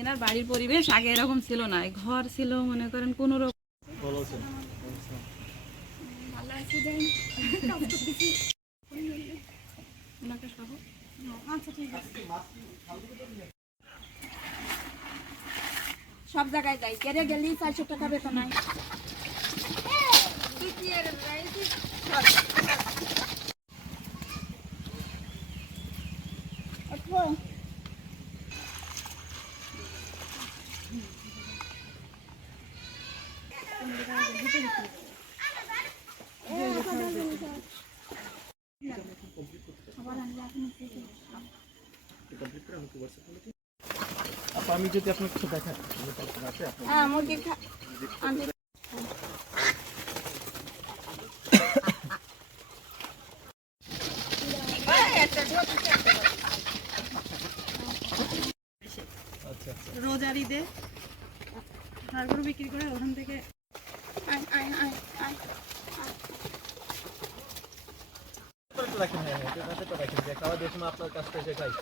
এনার বাড়ির পরিবেশ আগে এরকম ছিল না, ঘর ছিল মনে করেন কোনো রকম। সব জায়গায় যাই, কেড়ে গেলি 400 টাকা বেতন নাই। আমি যদি আপনার কিছু দেখাই, হ্যাঁ মুরগি রোজার ঈদে হাড়গুলো বিক্রি করে ওখান থেকে রাখেন। হ্যাঁ রাখেন যে খাওয়া দিয়ে সময় আপনার কাছ থেকে খাই।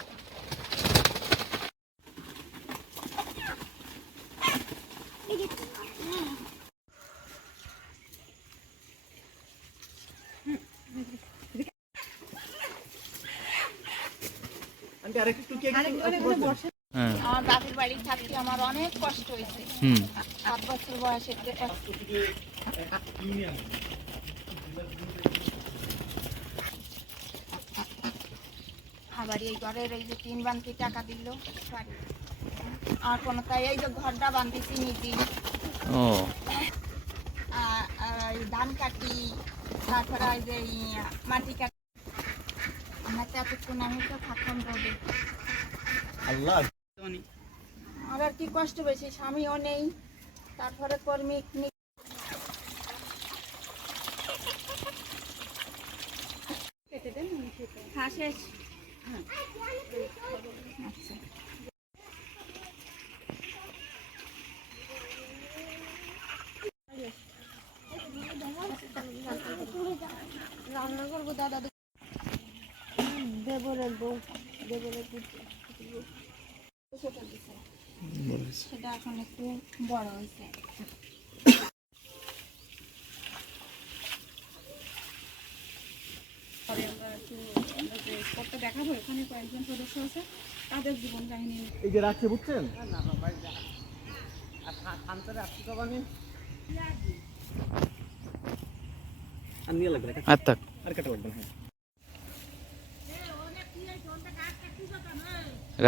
আমার বাপের বাড়ি থাকতে আমার অনেক কষ্ট হয়েছে। 7 বছর বয়সে আবার এই ঘরের এই যে 3 বান্তি টাকা দিল আর কোনো তাই এই যে ঘরটা বান্ধিছি নিজে। ধান কাটি, তারপরে এই যে মাটি কাটি, আমার তো এতক্ষণ আমি তো থাকতাম রোদে। আল্লাহ আর কি কষ্ট বেশি, স্বামীও নেই, তারপরে কর্মী শেষ। আচ্ছা রান্না করবো দাদা, দেবরের বউ, দেবরের সেটা এখন একটু বড় হয়েছে। দেখাবো এখানে কয়েকজন সদস্য আছে, তাদের জীবন কাহিনী এই যে রাখছে বুঝছেন।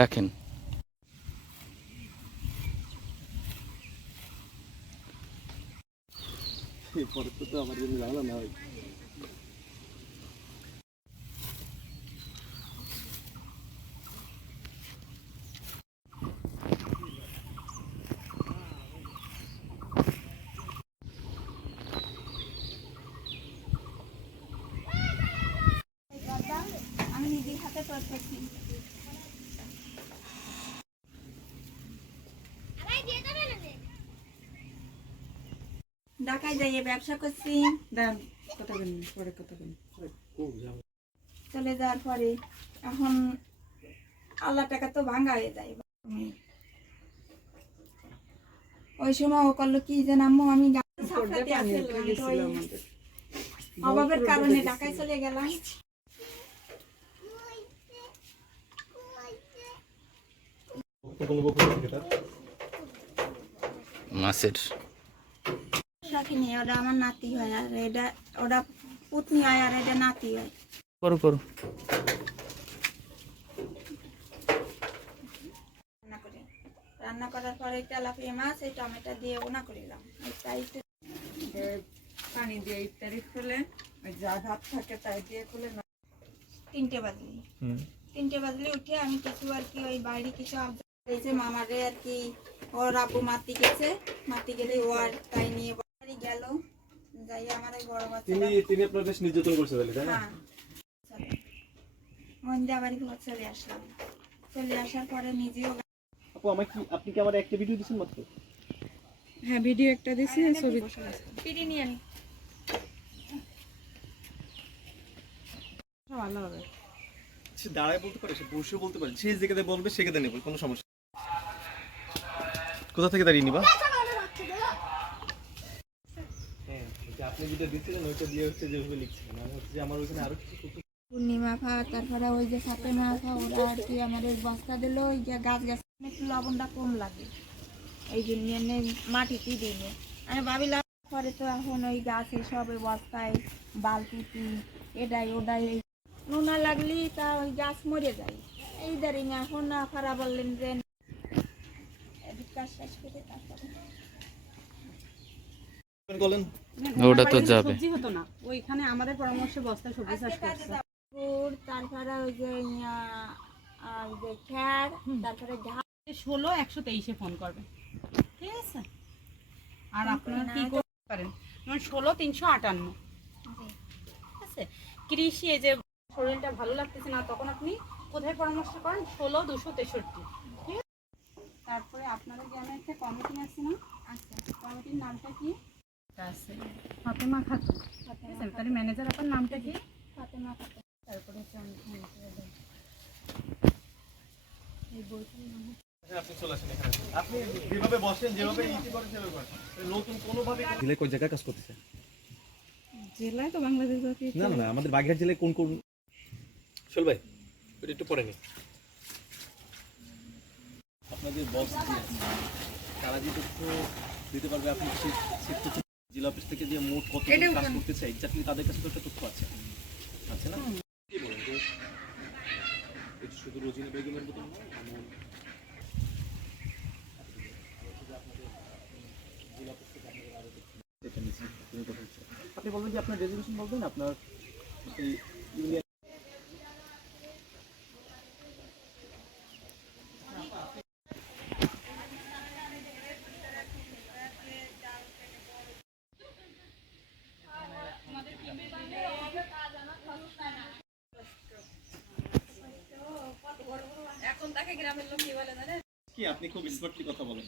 রাখেন। আমার জন্য জানা না হয়। আমি নিজের হাতে করতেছি। ঢাকায় যাইয়ে ব্যবসা করছি, চলে যাওয়ার পরে এখন আল্লাহ টাকা তো ভাঙা হয়ে যায়। ওই সময় ও করলো কি যে নামো, আমি অভাবের কারণে ঢাকায় চলে গেলাম। মাছের রাখিনি, ওটা আমার নাতি হয়, আর এটা ওটা পুতনি হয়, আর এটা নাতি হয়। করো করো। রান্না করার পরে তেলাপিয়া মাছ এই টমেটো দিয়ে ওনা করিলাম। পানি দিয়ে ইফতারি খুলে যা ভাত থাকে তাই দিয়ে খুলে 3টে বাজলে উঠে আমি কিছু আর কি ওই বাইরে কিছু এই মামারে আর কি ওর আব্বু মাতি গেলে ও আর তাই নিয়ে বাড়ি গেল, যাই আমার এই বড় বাচ্চা তিনি আপনার বেশ নির্যাতন করছে তাহলে, তাই না? মন্দির বাড়ি চলে আসলাম। চলে আসার পরে নিজেও আপু আপনি কি আমার একটা ভিডিও দিয়েছেন মাত্র? হ্যাঁ ভিডিও একটা দিছি, ছবি পিড়ি নিয়ে ভালো হবে। সে দাঁড়ায় বলতে পারে, সে বসে বলতে পারে, সে যেখানে বলবে সেখানে নেব, কোনো সমস্যা। কোথা থেকে দাঁড়িয়ে নিবা? হ্যাঁ, আপনি যেটা দিচ্ছিলেন ওইটা দিয়ে হচ্ছে যেভাবে লিখছিলেন, আমি হচ্ছে যে আমার ওইখানে আরো কিছু পূর্ণিমা খা, তারপরে ওই যে ফাতেমা খা, ওরা আর কি আমাদের বস্তা দিল, ওই যে গাছ গাছ একটু লবণটা কম লাগে, এই জন্য এনে মাটিতে দিল। আমি ভাবিলাম পরে তো এখন ওই গাছে সব ওই বস্তায় বালতিটি এটাই ওটাই নোনা লাগলি তা ওই গাছ মরে যায়। এই দাঁড়িয়ে এখন না খারাপ বললেন যে এদিক কাজ শেষ করে তারপরে বলেন। ওটা তো যাবে। সবজি হতো না, ওইখানে আমাদের পরামর্শে বস্তায় সবজি চাষ করছে। তারপরে ওই যে ওই যে খ্যার, তারপরে ঘাস 16-123-এ ফোন করবে, ঠিক আছে? আর আপনারা কি করতে পারেন, যেমন 16-358, ঠিক আছে? কৃষি এই যে শরীরটা ভালো লাগতেছে না, তখন আপনি কোথায় পরামর্শ করেন? 16-263, ঠিক আছে? তারপরে আপনাদের গ্রামে একটা কমিটি আছে না? আচ্ছা, কমিটির নামটা কি আছে? ফাতেমা খাতুন, ঠিক আছে? তাহলে ম্যানেজার আপনার নামটা কি? ফাতেমা খাতুন। তারপরে হচ্ছে এই বইটার নাম আপনি চলে আসেন এখানে, আপনি যেভাবে বসেন, যেভাবে ইতি করেন সেভাবে করেন। নতুন কোনোভাবে জেলায় কোন জায়গায় কাজ করতেছে? জেলায় তো বাংলাদেশ জাতীয় না না না, আমাদের বাগেরহাট জেলায় কোন কোন? শোল ভাই ওটা একটু পরে নি। আপনাদের বস তারা যে তথ্য দিতে পারবে, আপনি সেই তথ্য জেলা অফিস থেকে যে মোট কত কাজ করতেছে এক্স্যাক্টলি তাদের কাছে তো একটা তথ্য আছে, আছে না? কি বলেন যে এটা শুধু রোজিনা বেগমের মতো নয়, এমন আপনি বলবেন যে আপনার রেজুলেশন বলবেন, আপনার ইউনিয়ন এখন তাকে গ্রামের লোক কি বলে জানেন? কি আপনি খুব স্মার্টলি কথা বলেন।